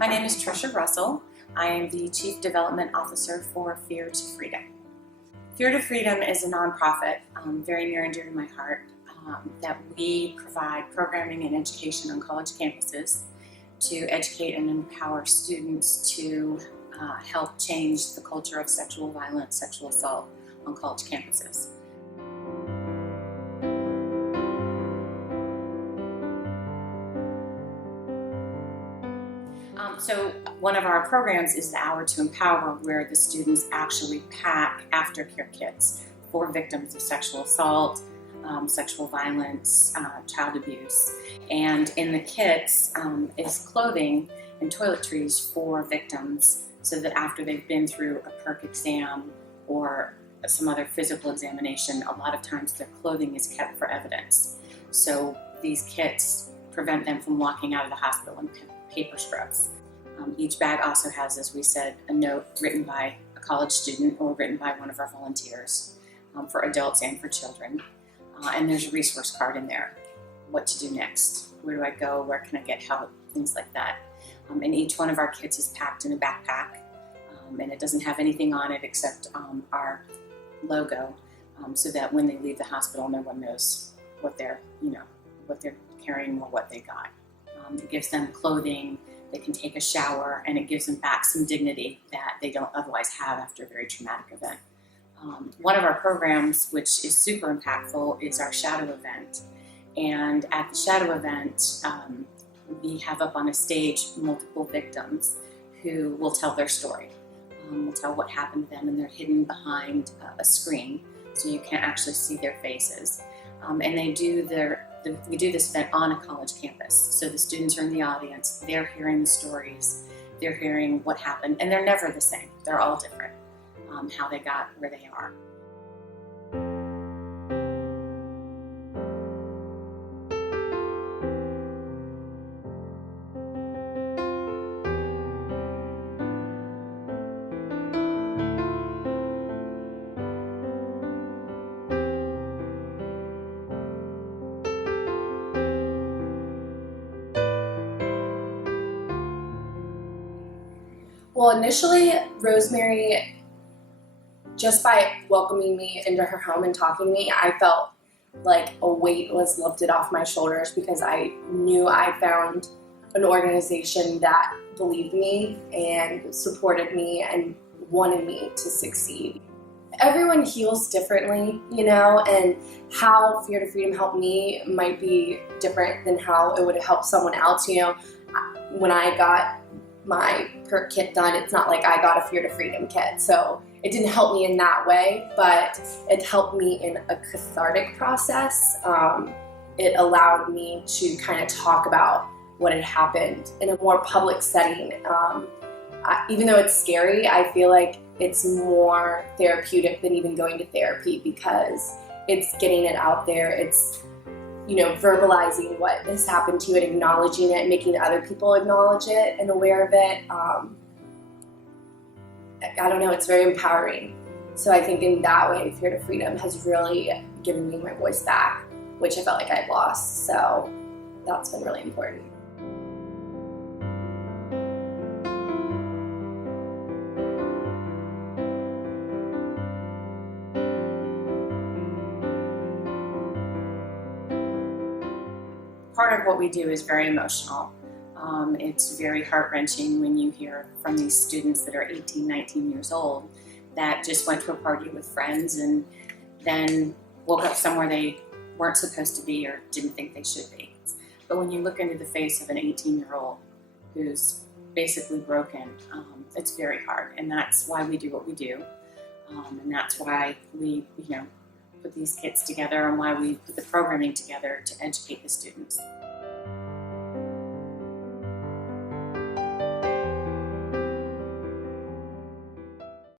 My name is Trisha Russell. I am the Chief Development Officer for Fear to Freedom. Fear to Freedom is a nonprofit, very near and dear to my heart, that we provide programming and education on college campuses to educate and empower students to help change the culture of sexual violence, sexual assault on college campuses. So one of our programs is the Hour to Empower, where the students actually pack aftercare kits for victims of sexual assault, sexual violence, child abuse. And in the kits is clothing and toiletries for victims, so that after they've been through a PERC exam or some other physical examination, a lot of times their clothing is kept for evidence. So these kits prevent them from walking out of the hospital in paper scrubs. Each bag also has, as we said, a note written by a college student or written by one of our volunteers for adults and for children. And there's a resource card in there. What to do next? Where do I go? Where can I get help? Things like that. And each one of our kits is packed in a backpack, and it doesn't have anything on it except our logo, so that when they leave the hospital, no one knows what they're carrying or what they got. It gives them clothing. They can take a shower, and it gives them back some dignity that they don't otherwise have after a very traumatic event. One of our programs, which is super impactful, is our shadow event. And at the shadow event, we have up on a stage multiple victims who will tell their story. Will tell what happened to them, and they're hidden behind a screen, so you can't actually see their faces. And they do we do this event on a college campus. So the students are in the audience, they're hearing the stories, they're hearing what happened, and they're never the same. They're all different, how they got where they are. Well, initially, Rosemary, just by welcoming me into her home and talking to me, I felt like a weight was lifted off my shoulders, because I knew I found an organization that believed me and supported me and wanted me to succeed. Everyone heals differently, and how Fear to Freedom helped me might be different than how it would have helped someone else. When I got my PERC kit done, it's not like I got a Fear to Freedom kit, so it didn't help me in that way, but it helped me in a cathartic process. It allowed me to kind of talk about what had happened in a more public setting. Even though it's scary, I feel like it's more therapeutic than even going to therapy, because it's getting it out there. It's verbalizing what has happened to you and acknowledging it, making other people acknowledge it and aware of it. I don't know, it's very empowering. So I think in that way, Fear to Freedom has really given me my voice back, which I felt like I'd lost. So that's been really important. Part of what we do is very emotional. It's very heart-wrenching when you hear from these students that are 18, 19 years old that just went to a party with friends and then woke up somewhere they weren't supposed to be or didn't think they should be. But when you look into the face of an 18-year-old who's basically broken, it's very hard, and that's why we do what we do, and that's why we put these kits together and why we put the programming together to educate the students.